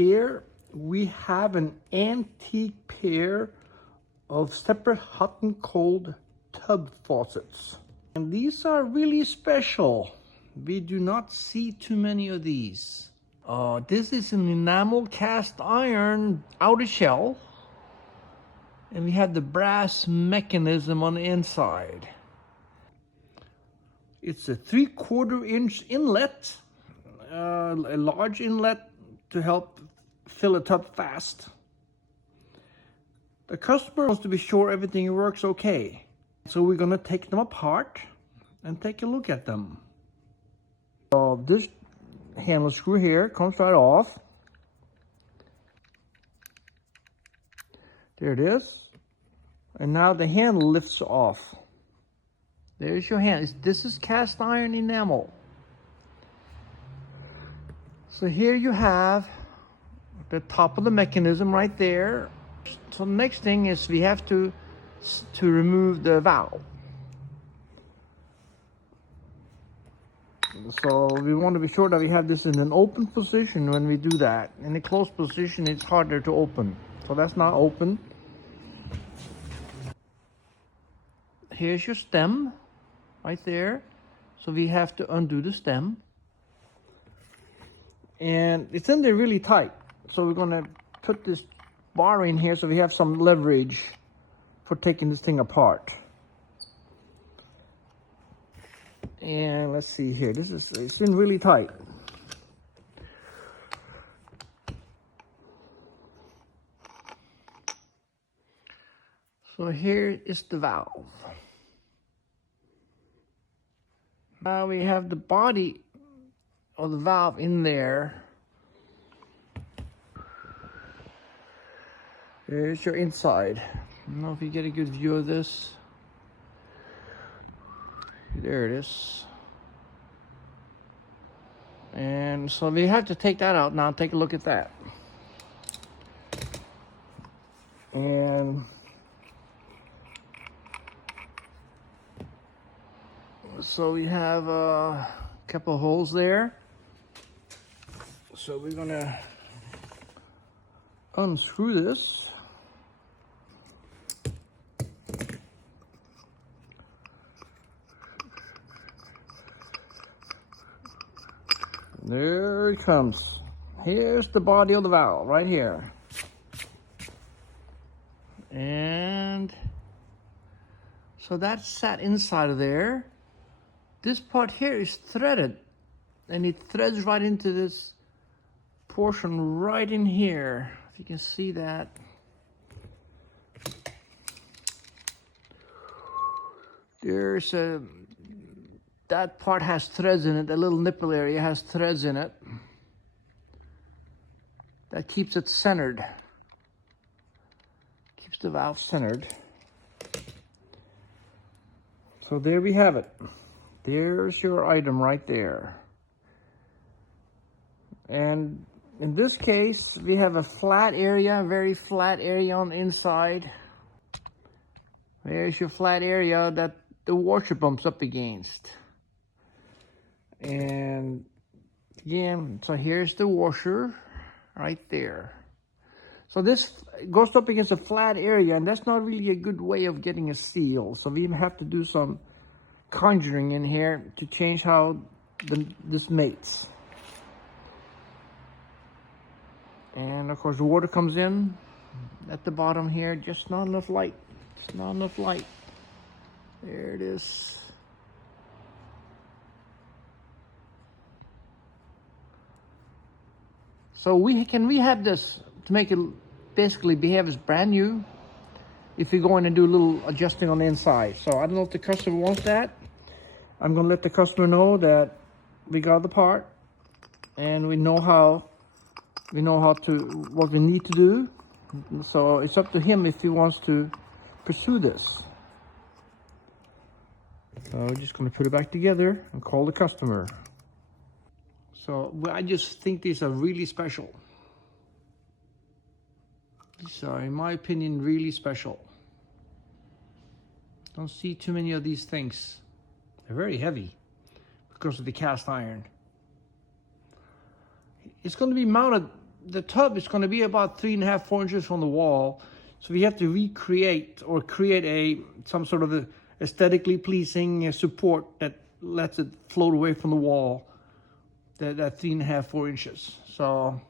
Here we have an antique pair of separate hot and cold tub faucets. And these are really special. We do not see too many of these. This is an enamel cast iron outer shell. And we have the brass mechanism on the inside. It's a 3/4 inch inlet, a large inlet to help fill a tub fast. The customer wants to be sure everything works okay. So we're gonna take them apart and take a look at them. So this handle screw here comes right off. There it is. And now the handle lifts off. There's your hand. This is cast iron enamel. So here you have the top of the mechanism right there. So the next thing is we have to remove the valve. So we want to be sure that we have this in an open position when we do that. In a closed position, it's harder to open. So that's not open. Here's your stem right there. So we have to undo the stem. And it's in there really tight. So we're going to put this bar in here so we have some leverage for taking this thing apart. And let's see here. It's in really tight. So here is the valve. Now we have the body of the valve in there. Here's your inside. I don't know if you get a good view of this. There it is. And so we have to take that out now. Take a look at that. And so we have a couple of holes there. So we're gonna unscrew this. There it comes. Here's the body of the valve right here. And so that's sat inside of there. This part here is threaded, and it threads right into this portion right in here. If you can see that. There's that part has threads in it. The little nipple area has threads in it. That keeps it centered. Keeps the valve centered. So there we have it. There's your item right there. And in this case, we have a flat area, very flat area on the inside. There's your flat area that the washer bumps up against. And again, so here's the washer right there. So this goes up against a flat area, and that's not really a good way of getting a seal. So we have to do some conjuring in here to change how this mates. And of course the water comes in at the bottom here, just not enough light. Just not enough light. There it is. So we have this to make it basically behave as brand new if we go in and do a little adjusting on the inside. So I don't know if the customer wants that. I'm going to let the customer know that we got the part and we know what we need to do. So it's up to him if he wants to pursue this. So we're just going to put it back together and call the customer. So I just think these are really special. These are, in my opinion, really special. Don't see too many of these things. They're very heavy because of the cast iron. It's going to be mounted the tub is going to be about 3.5, 4 inches from the wall. So we have to recreate or create some sort of a aesthetically pleasing support that lets it float away from the wall. That 3.5, 4 inches. So